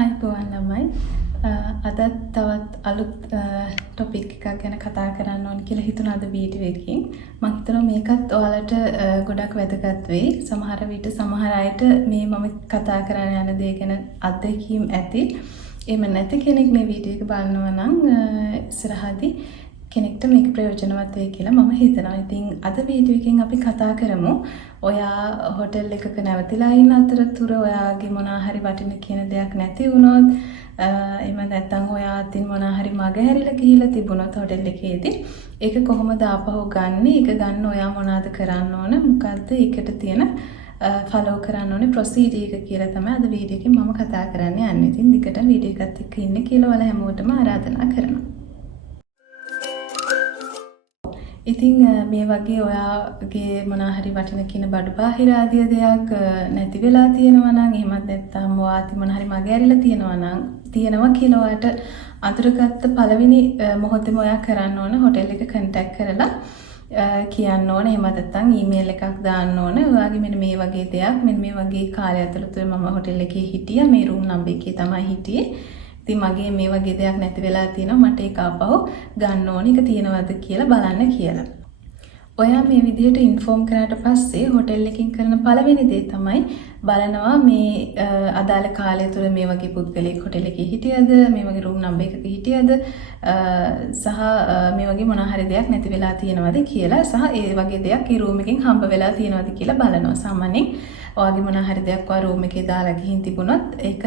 අයිබෝවන් ළමයි අදත් තවත් අලුත් ටොපික් එකක් ගැන කතා කරන්න ඕන කියලා හිතුණා අද වීඩියෝ එකකින්. මම හිතනවා මේකත් ඔයාලට ගොඩක් වැදගත් වෙයි. සමහර විට සමහර අයට මේ මම කතා කරන්න යන දේ ගැන අත්දැකීම් ඇති. එහෙම නැති කෙනෙක් මේ වීඩියෝ එක බලනවා නම් ඉස්සරහදී කෙනෙක්ට මේක ප්‍රයෝජනවත් වෙයි කියලා මම හිතනවා. ඉතින් අද වීඩියෝ එකෙන් අපි කතා කරමු ඔයා හොටෙල් එකක නැවතිලා ඉන්න අතරතුර ඔයාගේ මොනවා හරි වටින කියන දෙයක් නැති වුණොත් එහෙම නැත්නම් ඔයා අතින් මොනවා හරි මගහැරිලා ගිහිල්ලා තිබුණොත් හොටෙල් එකේදී ඒක කොහොමද ආපහු ගන්න? ඒක ගන්න ඔයා මොනවද කරන්න ඕන? මොකද්ද ඒකට තියෙන ෆලෝ කරන්න ඕනේ ප්‍රොසීජර් එක කියලා තමයි අද වීඩියෝ එකෙන් මම කතා කරන්න යන්නේ. ඉතින් දිගට වීඩියෝ එකත් එක්ක ඉන්න කියලා ඔයාලා හැමෝටම ආරාධනා කරනවා. ඉතින් මේ වගේ ඔයාගේ මොනවා හරි වටින කියන බඩු බාහිර ආදී දෙයක් නැති වෙලා තියෙනවා නම් එහෙමත් නැත්නම් ඔයාති මොනවා හරි මගේ ඇරිලා තියෙනවා කියලා ඔයාට අඳුරගත්ත පළවෙනි මොහොතේම ඔයා කරන්න ඕන හොටෙල් එක කන්ටැක්ට් කරලා කියන්න ඕන. එහෙම නැත්නම් ඊමේල් එකක් දාන්න ඕන. ඔයාගේ මෙන්න මේ වගේ දෙයක් මෙන්න මේ වගේ කාලය ඇතුළත මම හොටෙල් එකේ හිටියා. මේ රූම් නම්බර් එකේ තමයි හිටියේ. ඉතින් මගේ මේ වගේ දෙයක් නැති වෙලා තියෙනවා මට ඒක ආපහු ගන්න ඕනේ ඒක තියෙනවද කියලා බලන්න කියලා. ඔයා මේ විදිහට ඉන්ෆෝම් කරාට පස්සේ හොටෙල් එකකින් කරන පළවෙනි දේ තමයි බලනවා මේ අදාළ කාලය තුළ මේ වගේ පුද්ගලයෙක් හොටෙල් එකේ හිටියද මේ වගේ රූම් නම්බර් එකක හිටියද සහ මේ වගේ මොනවා හරි දෙයක් නැති වෙලා තියෙනවද කියලා සහ ඒ වගේ දෙයක් ඒ රූම් එකෙන් හම්බ වෙලා තියෙනවද කියලා බලනවා. සාමාන්‍යයෙන් ඔයාගේ මොනවා හරි දෙයක් ඔයා රූම් එකේ දාලා ගිහින් තිබුණොත් ඒක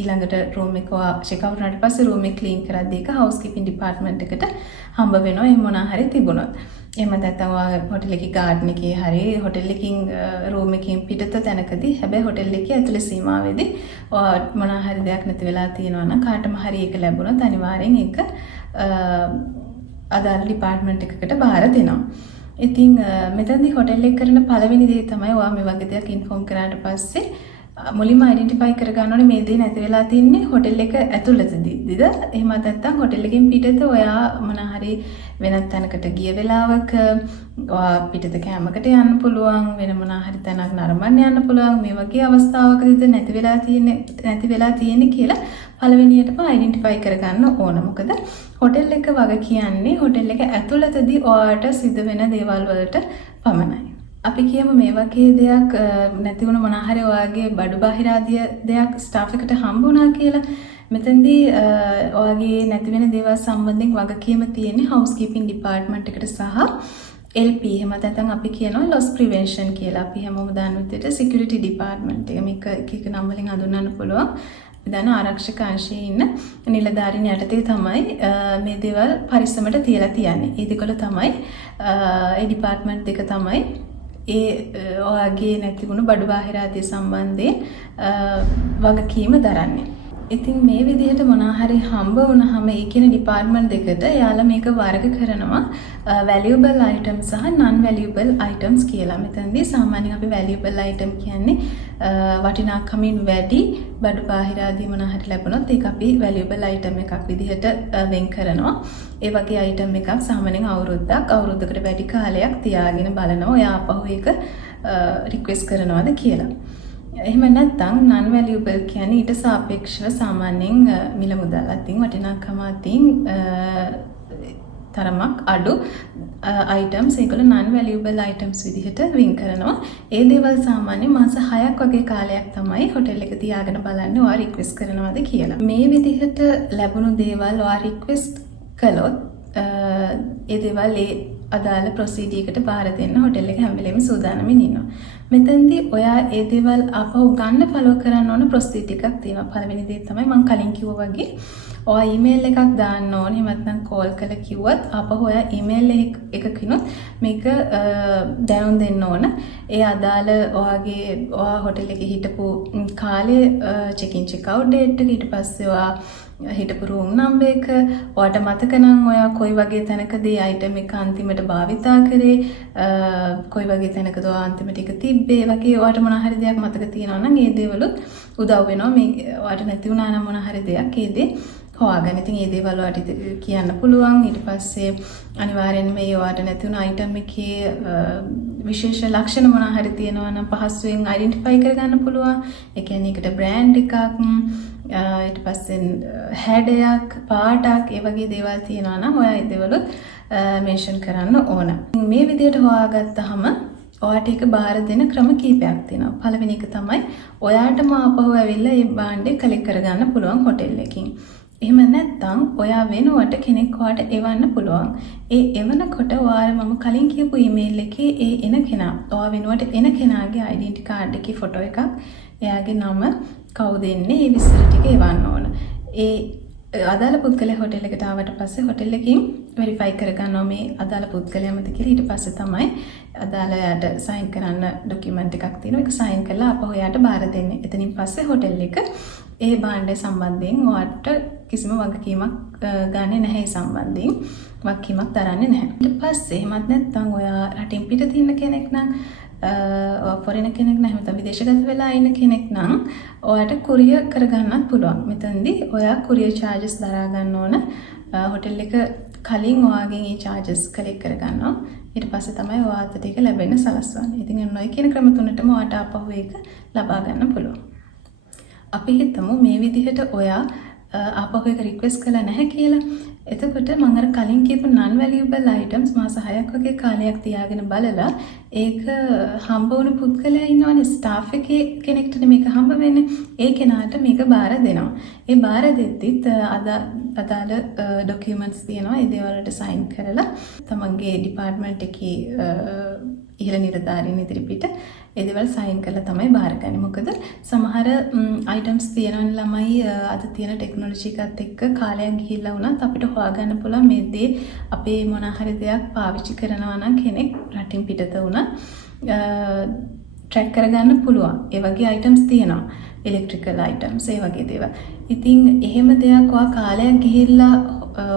ඊළඟට රූම් එක ඔයා චෙක් අවුට් වුණාට පස්සේ රූම් එක ක්ලීන් කරද්දී ඒක හවුස් කීපින් ඩිපාර්ට්මන්ට් එකට හම්බ වෙනවා. එහෙම මොනවා හරි තිබුණොත්. එහෙම නැත්නම් ඔයා හොටෙල් එකේ ගාඩන් එකේ හරි හොටෙල් එකකින් රූම් එකකින් පිටත තැනකදී හැබැයි හොටෙල් එකේ ඇතුළේ සීමාවෙදී ඔයා මොනවා හරි දෙයක් නැති වෙලා තියෙනවා නම් කාටම හරි ඒක ලැබුණොත් අනිවාර්යෙන් ඒක අදාළ ඩිපාර්ට්මන්ට් එකකට බාර දෙනවා. ඉතින් මෙතනදී හොටෙල් එක කරන පළවෙනි දේ තමයි ඔයා මේ වගේ දෙයක් ඉන්ෆෝම් කරාට පස්සේ මුලින්ම අයිඩෙන්ටිෆයි කරගන්න ඕනේ මේ දේ නැති වෙලා තින්නේ හොටෙල් එක ඇතුළතදීද එහෙම නැත්නම් හොටෙල් එකෙන් පිටත ඔයා මොන හරි වෙනත් තැනකට ගිය වෙලාවක ඔයා පිටත කැමකට යන්න පුළුවන් වෙන මොන හරි තැනක් නරඹන්න යන්න පුළුවන් මේ වගේ අවස්ථාවකදීද නැති වෙලා තියෙන්නේ කියලා පළවෙනියටම අයිඩෙන්ටිෆයි කරගන්න ඕන. මොකද හොටෙල් එක වගේ කියන්නේ හොටෙල් එක ඇතුළතදී ඔයාට සිද්ධ වෙන දේවල් වලට පමණයි. අපි කියමු මේ වගේ දෙයක් නැති වුණ මොනවා හරි ඔයාගේ බඩු බාහිර ආදී දෙයක් ස්ටාෆ් එකට හම්බ වුණා කියලා මෙතෙන්දී ඔයාගේ නැති වෙන දේවල් සම්බන්ධයෙන් වගකීම තියෙන්නේ හවුස් කීපින් ඩිපාර්ට්මන්ට් එකට සහ LP එහෙම නැත්නම් අපි කියනවා loss prevention කියලා. අපි හැමෝම දන්න විදිහට security department එක මේක එක නම් වලින් හඳුන්වන්න පුළුවන්. දැන් ආරක්ෂක අංශයේ ඉන්න නිලධාරීන් යටතේ තමයි මේ දේවල් පරිස්සමට තියලා තියන්නේ. ඒ දෙකල තමයි ඒ ඩිපාර්ට්මන්ට් දෙක තමයි ඒ ඔයාගේ නැතිවුණු බඩු බාහිර ආදී සම්බන්ධයෙන් වගකීම දරන්නේ. ඉතින් මේ විදිහට මොනවා හරි හම්බ වුණාම ඒ කියන ඩිපාර්ට්මන්ට් දෙකට එයාලා මේක වර්ග කරනවා valuable items සහ non valuable items කියලා. මෙතනදී සාමාන්‍යයෙන් අපි valuable item කියන්නේ වටිනාකමින් වැඩි බඩු බාහිර ආදී මොනවා හරි ලැබුණොත් ඒක අපි valuable item එකක් විදිහට වෙන් කරනවා. ඒ වගේ item එකක් සාමාන්‍යයෙන් අවුරුද්දකට වැඩි කාලයක් තියාගෙන බලනවා ඔයා ආපහු ඒක රික්වෙස්ට් කරනවාද කියලා. එහෙම නැත්නම් non valuable කියන්නේ ඊට සාපේක්ෂව සාමාන්‍යයෙන් මිල මුදල් අතින් වටිනාකම අතින් තරමක් අඩු items ඒගොල්ලෝ non valuable items විදිහට වෙන් කරනවා. ඒ දේවල් සාමාන්‍යයෙන් මාස 6ක් වගේ කාලයක් තමයි හොටෙල් එක තියාගෙන බලන්නේ ඔයා රික්වෙස්ට් කරනවාද කියලා. මේ විදිහට ලැබුණු දේවල් ඔයා රික්වෙස්ට් කළොත් ඒ දේවල් ඒ අදාළ ප්‍රොසීජර් එකට බාර දෙන්න හොටෙල් එක හැම වෙලෙම සූදානම්ින් ඉන්නවා. මෙතෙන්දී ඔයා ඒ දේවල් ආපහු ගන්න ෆලෝ කරන්න ඕන ප්‍රොසීජර් එකක් තියෙනවා. පළවෙනි දේ තමයි මම කලින් කිව්වා වගේ ඔයා ඊමේල් එකක් දාන්න ඕනේ. එහෙම නැත්නම් කෝල් කරලා කිව්වත් ආපහු ඔයා ඊමේල් එකකිනුත් මේක දැනුම් දෙන්න ඕන. ඒ අදාළ ඔයා හොටෙල් එකේ හිටපු කාලේ චෙක් ඉන් චෙක් අවුට් ඩේට් එක ඊට පස්සේ ඔයා හිටපු රූම් නම්බර් එක ඔයාට මතක නම් ඔයා කොයි වගේ තැනකදී අයිටම් එක අන්තිමට භාවිතා කරේ කොයි වගේ තැනකද ඔයා අන්තිමට එක තිබ්බේ වගේ ඔයාට මොන හරි දෙයක් මතක තියෙනවා නම් ඒ දේවලුත් උදව් වෙනවා මේ ඔයාට නැති වුණා නම් මොන හරි දෙයක් ඒ දේ හොයාගන්න. ඉතින් මේ දේවල් වලට කියන්න පුළුවන්. ඊට පස්සේ අනිවාර්යෙන්ම මේ ඔයාට නැති වුණ අයිටම් එකේ විශේෂ ලක්ෂණ මොනවා හරි තියෙනවා නම් පහසුවෙන් අයිඩෙන්ටිෆයි කරගන්න පුළුවන්. ඒ කියන්නේ ඒකට බ්‍රෑන්ඩ් එකක්, ඊට පස්සේ හැඩයක්, පාටක්, ඒ වගේ දේවල් තියෙනවා නම් ඔයා ඒ දේවල් මෙන්ෂන් කරන්න ඕන. මේ විදිහට හොයාගත්තාම ඔයාට ඒක බාර දෙන ක්‍රම කීපයක් තියෙනවා. පළවෙනි එක තමයි ඔයාටම ආපහු ඇවිල්ලා මේ භාණ්ඩේ කලෙක්ට් කරගන්න පුළුවන් හොටෙල් එකකින්. එහෙම නැත්නම් ඔයා වෙනුවට කෙනෙක් ඔයාට එවන්න පුළුවන්. ඒ එවනකොට ඔයාලා මම කලින් කියපු ඊමේල් එකේ ඒ එන කෙනා, ඔයා වෙනුවට එන කෙනාගේ ඩෙන්ටිටි කාඩ් එකේ ෆොටෝ එකක්, එයාගේ නම, කවුද එන්නේ, ඒ විස්තර ටික එවන්න ඕන. ඒ අදාළ පුද්ගලයා හොටෙල් එකට ආවට පස්සේ හොටෙල් එකකින් වෙරිෆයි කරගන්නවා මේ අදාළ පුද්ගලයාමද කියලා. ඊට පස්සේ තමයි අදාළ යාට සයින් කරන්න ඩොකියුමන්ට් එකක් තියෙනවා. ඒක සයින් කරලා අපහු යාට බාර දෙන්නේ. එතනින් පස්සේ හොටෙල් එක ඒ භාණ්ඩය සම්බන්ධයෙන් ඔයාට කිසිම වගකීමක් ගන්නෙ නැහැ. ඒ සම්බන්ධයෙන් වගකීමක් දරන්නේ නැහැ. ඊට පස්සේ එහෙමත් නැත්නම් ඔයා රටින් පිට තියෙන කෙනෙක් නම්, ෆොරෙන කෙනෙක් නම්, නැත්නම් විදේශගත වෙලා ඉන්න කෙනෙක් නම් ඔයාට කුරියර් කරගන්නත් පුළුවන්. මෙතනදී ඔයා කුරියර් charges දරා ගන්න ඕන. හොටෙල් එක කලින් ඔයාගෙන් ඒ charges කලෙක්ට් කරගන්නවා. ඊට පස්සේ තමයි ඔයාට ඒක ලැබෙන්න සලස්වන්නේ. ඉතින් ඔන්න ඔය කියන ක්‍රම තුනටම ඔයාට ආපහු ඒක ලබා ගන්න පුළුවන්. අපි හිතමු මේ විදිහට ඔයා ආපහු එක රික්වෙස්ට් කළා නැහැ කියලා. එතකොට මම අර කලින් කියපු non valuable items මාස 6ක් වගේ කාලයක් තියාගෙන බලලා ඒක හම්බ වුණ පුද්ගලයා ඉන්නවනේ, ස්ටාෆ් එකේ කෙනෙක්ට මේක හම්බ වෙන්නේ. ඒ කෙනාට මේක බාර දෙනවා. ඒ බාර දෙද්දිත් අදාළ ඩොකියුමන්ට්ස් තියෙනවා. ඒ දේවල් වලට සයින් කරලා තමන්ගේ ඩිපාර්ට්මන්ට් එකේ ඉහළ නිලධාරීන් ඉදිරිපිට ඒ දේවල් සයින් කරලා තමයි බාරගන්නේ. මොකද සමහර අයිටම්ස් තියෙනවනේ ළමයි අද තියෙන ටෙක්නොලොජි එකත් එක්ක කාලයක් ගිහිල්ලා වුණත් අපිට හොයාගන්න පුළුවන් මේ දේ අපේ මොන හරි දෙයක් පාවිච්චි කරනවා නම් කෙනෙක් රටින් පිටත වුණා ට්‍රැක් කරගන්න පුළුවන්. ඒ වගේ අයිටම්ස් තියෙනවා. ඉලෙක්ට්‍රිකල් අයිටම්ස්, ඒ වගේ දේවල්. ඉතින් එහෙම දෙයක් ඔයා කාලයක් ගිහිල්ලා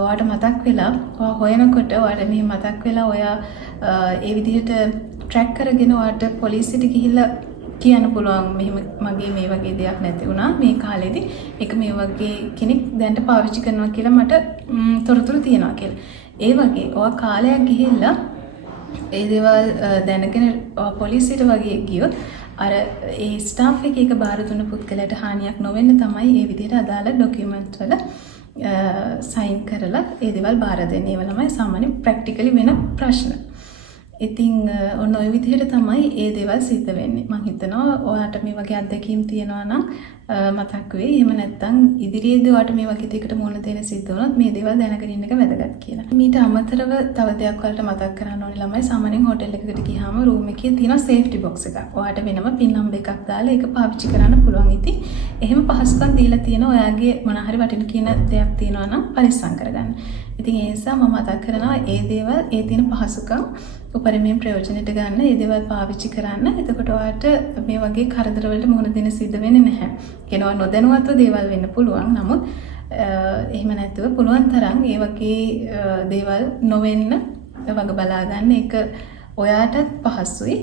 ඔයාට මතක් වෙලා ඔයා හොයනකොට ඔයාට මෙහෙම මතක් වෙලා ඔයා ඒ විදිහට ට්‍රැක් කරගෙන ඔයාට පොලිසියට ගිහිල්ලා කියන්න පුළුවන් මෙහෙම මගේ මේ වගේ දෙයක් නැති වුණා මේ කාලෙදී. ඒක මේ වගේ කෙනෙක් දැන්ට පාවිච්චි කරනවා කියලා මට තොරතුරු තියෙනවා කියලා. ඒ වගේ ඔයා කාලයක් ගිහිල්ලා ඒ දේවල් දැනගෙන පොලිසියට වගේ ගියොත් අර ඒ ස්ටාෆ් එකේ එක බාර දුන්න පුද්ගලයාට හානියක් නොවෙන්න තමයි මේ විදිහට අදාළ ඩොකියුමන්ට් වල සයින් කරලා ඒ දේවල් බාර දෙන්නේ. ඒව තමයි සාමාන්‍ය ප්‍රැක්ටිකලි වෙන ප්‍රශ්න. ඉතින් ඔන්න ඔය විදිහට තමයි ඒ දේවල් සිද්ධ වෙන්නේ. මම හිතනවා ඔයාට මේ වගේ අත්දැකීම් තියෙනවා නම් මතක් වෙයි. එහෙම නැත්නම් ඉදිරියේදී ඔයාට මේ වගේ දෙයකට මුහුණ දෙන්න සිද්ධ වුණොත් මේ දේවල් දැනගෙන ඉන්න එක වැදගත් කියලා. මීට අමතරව තව දෙයක් වලට මතක් කරන්න ඕනේ ළමයි. සාමාන්‍යයෙන් හොටෙල් එකකට ගියාම රූම් එකේ තියෙන සේෆ්ටි බොක්ස් එකක්. ඔයාට වෙනම පින් නම්බර් එකක් දාලා ඒක පාවිච්චි කරන්න පුළුවන්. ඉතින් එහෙම පහසුකම් දීලා තියෙන ඔයාගේ මොන හරි වටින කියන දෙයක් තියෙනවා නම් පරිස්සම් කරගන්න. ඉතින් ඒ නිසා මම මතක් කරනවා ඒ දේවල් ඒ තියෙන පහසුකම් උපරිමයෙන් ප්‍රයෝජනෙට ගන්න. ඒ දේවල් පාවිච්චි කරන්න. එතකොට ඔයාට මේ වගේ කරදර වලට මුහුණ දෙන්න සිද්ධ වෙන්නේ නැහැ. කියනවා නොදැනුවත්ව දේවල් වෙන්න පුළුවන්. නමුත් එහෙම නැතුව පුළුවන් තරම් ඒ වගේ දේවල් නොවෙන්න වග බලා ගන්න. ඒක ඔයාටත් පහසුයි.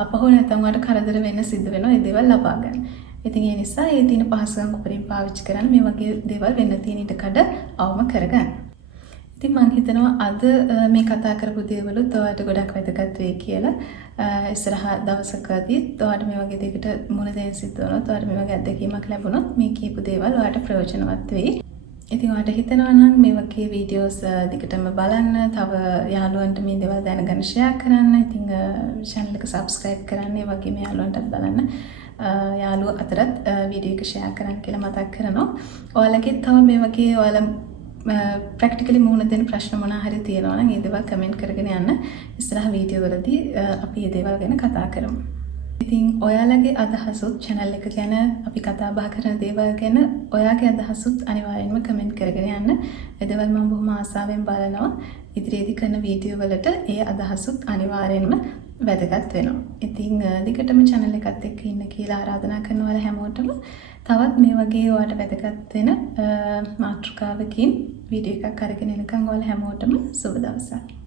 ආපහු නැත්නම් ඔයාට කරදර වෙන්න සිද්ධ වෙනවා ඒ දේවල් ලබා ගන්න. ඉතින් ඒ නිසා ඒ තියෙන පහසුකම් උපරිම පාවිච්චි කරන්න. මේ වගේ දේවල් වෙන්න තියෙන ඉඩකඩ අවම කරගන්න. ඉතින් මම හිතනවා අද මේ කතා කරපු දේවලුත් ඔයාලට ගොඩක් වැදගත් වෙයි කියලා. ඉස්සරහා දවසකදී ඔයාලට මේ වගේ දෙයකට මුහුණ දෙන්න සිද්ධ වුණොත්, ඔයාලට මේ වගේ අත්දැකීමක් ලැබුණොත් මේ කියපු දේවල් ඔයාලට ප්‍රයෝජනවත් වෙයි. ඉතින් ඔයාලට හිතනවා නම් මේ වගේ වීඩියෝස් දිගටම බලන්න, තව යාළුවන්ට මේ දේවල් දැනගන්න ෂෙයා කරන්න. ඉතින් channel එක subscribe කරන්න, ඒ වගේම යාළුවන්ටත් බලන්න. යාළුවෝ අතරත් වීඩියෝ එක ෂෙයා කරන්න කියලා මතක් කරනවා. ඔයාලගේ තව මේ වගේ ඔයාලා ප්‍රැක්ටිකලි මුහුණ දෙන ප්‍රශ්න මොනවා හරි තියෙනවා නම් ඒ දේවල් කමෙන්ට් කරගෙන යන්න. ඉස්සරහ වීඩියෝ වලදී අපි මේ දේවල් ගැන කතා කරමු. ඉතින් ඔයාලගේ අදහසුත් channel එක ගැන අපි කතා බහ කරන දේවල් ගැන ඔයාගේ අදහසුත් අනිවාර්යෙන්ම කමෙන්ට් කරගෙන යන්න. ඒ දේවල් මම බොහොම ආසාවෙන් බලනවා. ඉදිරියේදී කරන වීඩියෝ වලට ඒ අදහසුත් අනිවාර්යෙන්ම වැදගත් වෙනවා. ඉතින් දිගටම channel එකත් එක්ක ඉන්න කියලා ආරාධනා කරනවා හැමෝටම. තවත් මේ වගේ ඔයාලට වැදගත් වෙන මාතෘකාවකින් වීඩියෝ එකක් අරගෙන එනකන් ඔයාලා හැමෝටම සුබ දවසක්.